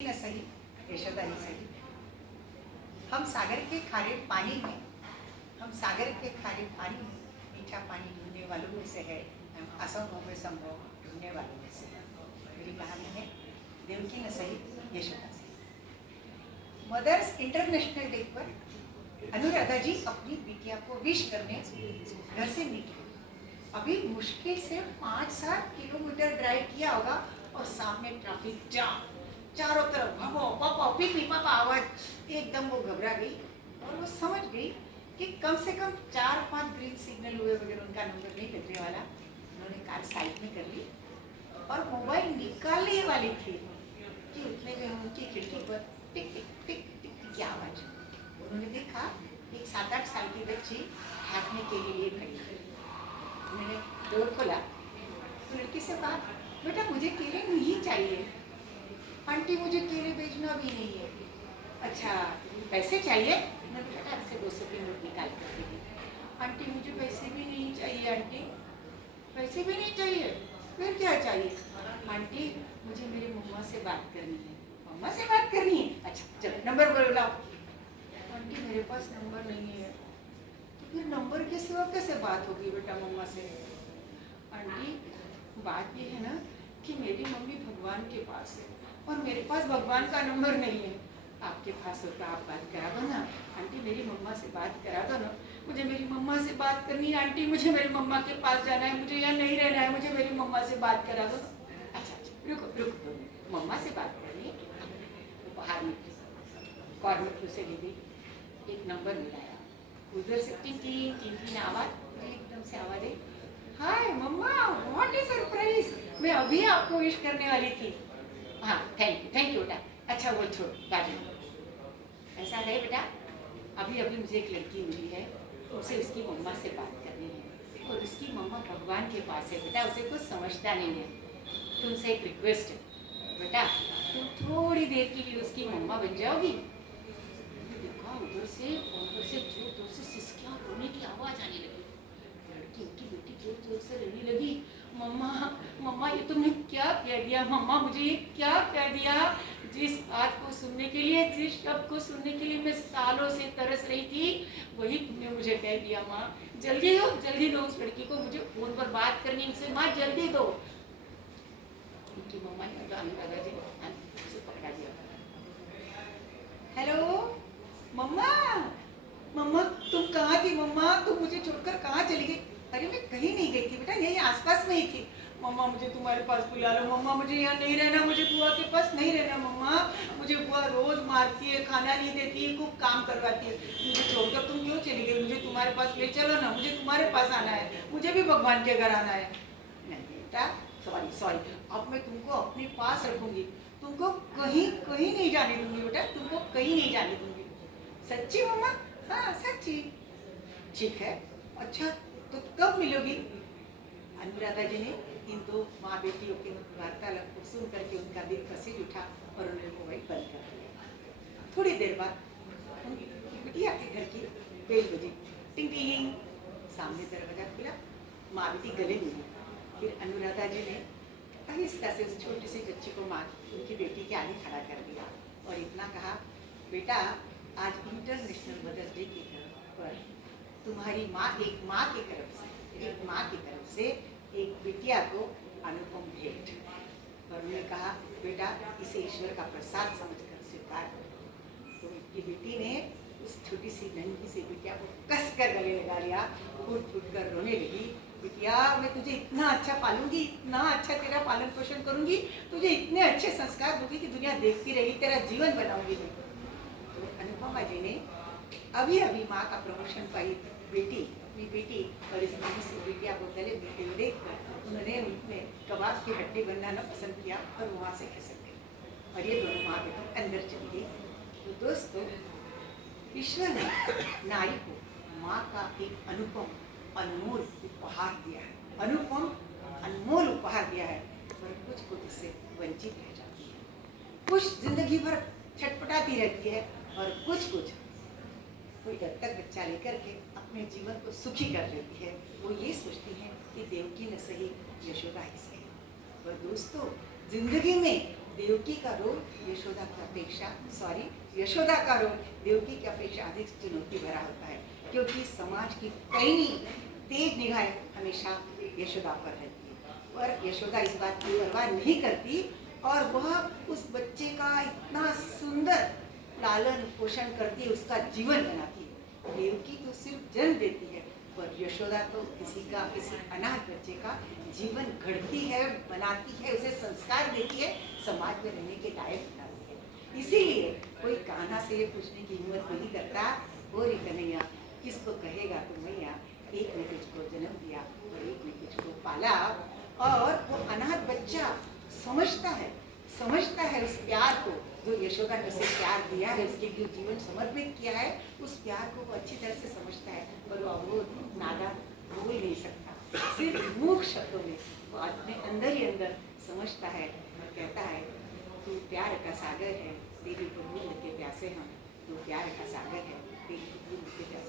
न सही, यशोदा ही सही। हम सागर के खारे पानी में मीठा पानी ढूंढने वालों में से है। हम असंभव में संभव ढूंढने वालों में से है। मेरी कहानी है देवकी न सही, यशोदा सही। मदर्स इंटरनेशनल डे पर अनुराधा जी अपनी बिटिया को विश करने घर से निकली। अभी मुश्किल से 5-7 किलोमीटर ड्राइव किया होगा और सामने ट्रैफिक जाम, चारों तरफ भगो पापा पीपी पापा आवाज। एकदम वो घबरा गई और वो समझ गई कि कम से कम 4-5 ग्रीन सिग्नल हुए बगैर उनका नंबर नहीं लगने वाला। उन्होंने कार साइड में कर ली और मोबाइल निकालने वाली थी कि उतने में उनकी खिड़की पर टिक टिक टिक टिक टिक की आवाज। उन्होंने देखा एक 7-8 साल की बच्ची भागने के लिए खड़ी है। उन्होंने डोर खोला तो लड़की से कहा, बेटा मुझे केले नहीं चाहिए, आंटी मुझे केले बेचना भी नहीं है। अच्छा पैसे चाहिए? मैंने फटाक से 200 की नोट निकाल कर दी। आंटी मुझे पैसे भी नहीं चाहिए, आंटी पैसे भी नहीं चाहिए, फिर क्या चाहिए? आंटी मुझे मेरी मम्मा से बात करनी है। मम्मा से बात करनी है? अच्छा चलो नंबर बुलाओ। आंटी मेरे पास नंबर नहीं है। तो फिर नंबर के सिवा कैसे बात होगी बेटा मम्मा से? आंटी बात ये है ना कि मेरी मम्मी भगवान के पास है और मेरे पास भगवान का नंबर नहीं है। आपके पास होता आप बात करा दो ना। आंटी मेरी मम्मा से बात करा दो ना, मुझे मेरी मम्मा से बात करनी है। आंटी मुझे मेरी मम्मा के पास जाना है, मुझे यहाँ नहीं रहना है, मुझे मेरी मम्मा से बात करा दो। अच्छा अच्छा रुको रुको, मम्मा से बात करनी है। बाहर निकली, कॉर्नर से ले गई, एक नंबर मिलाया। उधर से टिन टिन टिन टिन आवाज, एकदम से आवाज आई, हाय मम्मा व्हाट इज सरप्राइज, मैं अभी आपको विश करने वाली थी। हाँ थैंक यू बेटा। अच्छा वो छोड़ बाजू, ऐसा है बेटा अभी अभी मुझे एक लड़की मिली है, उसे उसकी मम्मा से बात करनी है और उसकी मम्मा भगवान के पास है बेटा, उसे कुछ समझता नहीं है। तुमसे एक रिक्वेस्ट है बेटा, तुम थोड़ी देर के लिए उसकी मम्मा बन जाओगी। देखा उधर से जोर जोर से सिसकियां रोने की आवाज आने लगी। लड़की की बेटी जोर जोर से रोने लगी, मम्मा मम्मा ये तुमने क्या कह दिया, मम्मा मुझे ये क्या कह दिया। जिस बात को सुनने के लिए, जिस शब्द को सुनने के लिए मैं सालों से तरस रही थी, वही तुमने मुझे कह दिया। माँ जल्दी दो उस लड़की को, मुझे फोन पर बात करनी है उनसे, माँ जल्दी दो। उनकी मम्मा ने अनुराधा जी उसे पकड़ा दिया। हेलो मम्मा, मम्मा तुम कहाँ थी मम्मा, तुम मुझे छोड़कर कहाँ चली गई? अरे मैं कहीं नहीं गई थी बेटा, यही आसपास में ही थी। मम्मा मुझे तुम्हारे पास बुला लो, मम्मा मुझे यहाँ नहीं रहना, मुझे बुआ के पास नहीं रहना। मम्मा मुझे बुआ रोज मारती है, खाना नहीं देती है, खूब काम करवाती है। मुझे छोड़कर तुम क्यों चली गई? मुझे तुम्हारे पास ले चलो ना, मुझे तुम्हारे पास आना है, मुझे भी भगवान के घर आना है। नहीं बेटा सॉरी, अब मैं तुमको अपने पास रखूंगी, तुमको कहीं कहीं नहीं जाने दूंगी बेटा, तुमको कहीं नहीं जाने दूंगी। सच्ची मम्मा? हाँ सच्ची। ठीक है, अच्छा तो कब मिलोगी? अनुराधा जी ने इन दो माँ बेटियों के वार्तालाप को सुन करके उनका दिल पसीज उठा और उन्होंने मोबाइल बंद कर दिया। थोड़ी देर बाद उनकी बिटिया के घर की बेल बजी, टिंग टिंग, सामने दरवाजा खुला, माँ बेटी गले मिली। फिर अनुराधा जी ने आहिस्ता से उस छोटी सी बच्ची को माँ उनकी बेटी के आगे खड़ा कर दिया और इतना कहा, बेटा आज इंटरनेशनल मदर्स डे की पर तुम्हारी माँ एक माँ की तरफ से एक बिटिया को अनुपम भेंट। और उन्होंने कहा, बेटा इसे ईश्वर का प्रसाद समझकर स्वीकार करो। तो उनकी बेटी ने उस छोटी सी नन्ही सी बिटिया को कस कर गले लगा लिया, फूट फूट कर रोने लगी। बिटिया मैं तुझे इतना अच्छा पालूंगी, इतना अच्छा तेरा पालन पोषण करूंगी, तुझे इतने अच्छे संस्कार दूंगी कि दुनिया देखती रहेगी, तेरा जीवन बनाऊंगी। तो अनुपमा जी ने अभी अभी माँ का प्रमोशन पाई बेटी और इस नन्ही सी बिटिया को गले मिलते हुए देखकर उन्होंने उनमें कबाब की हड्डी बनाना पसंद किया और वहाँ से खिसक गई और ये दोनों माँ बेटी अंदर चली गई। तो दोस्तों ईश्वर ने नारी को माँ का एक अनुपम अनमोल उपहार दिया है, अनुपम अनमोल उपहार दिया है, पर कुछ इससे वंचित रह जाती है। कुछ जिंदगी भर छटपटाती रहती है और कुछ कोई दत्तक बच्चा लेकर के अपने जीवन को सुखी कर लेती है। वो ये सोचती है कि देवकी न सही, यशोदा ही सही। पर दोस्तों जिंदगी में देवकी का रोल यशोदा की अपेक्षा यशोदा का रोल देवकी की अपेक्षा अधिक चुनौती भरा होता है, क्योंकि समाज की कई तेज निगाहें हमेशा यशोदा पर रहती है, पर यशोदा इस बात की परवाह नहीं करती और वह उस बच्चे का इतना सुंदर लालन पोषण करती है, उसका जीवन बनाती है। देवकी तो सिर्फ जन्म देती है, पर यशोदा तो किसी अनाथ बच्चे का जीवन गढ़ती है, बनाती है, उसे संस्कार देती है, समाज में रहने के लायक बनाती है। इसीलिए कोई कान्हा से ये पूछने की हिम्मत नहीं करता, और कन्हैया किसको कहेगा तो मैया, एक ने तुझको जन्म दिया और एक ने तुझको पाला। और वो अनाथ बच्चा समझता है उस प्यार को जो यशोदा ने उसे प्यार दिया है, उसके लिए जीवन समर्पित किया है, उस प्यार को वो अच्छी तरह से समझता है, पर वो अबोध नादान बोल नहीं सकता। सिर्फ मूक शब्दों में वो अपने अंदर ही अंदर समझता है और कहता है, तू प्यार का सागर है, तेरी बूंद के प्यासे हम, तू प्यार का सागर है, तेरी बूंद के प्यासे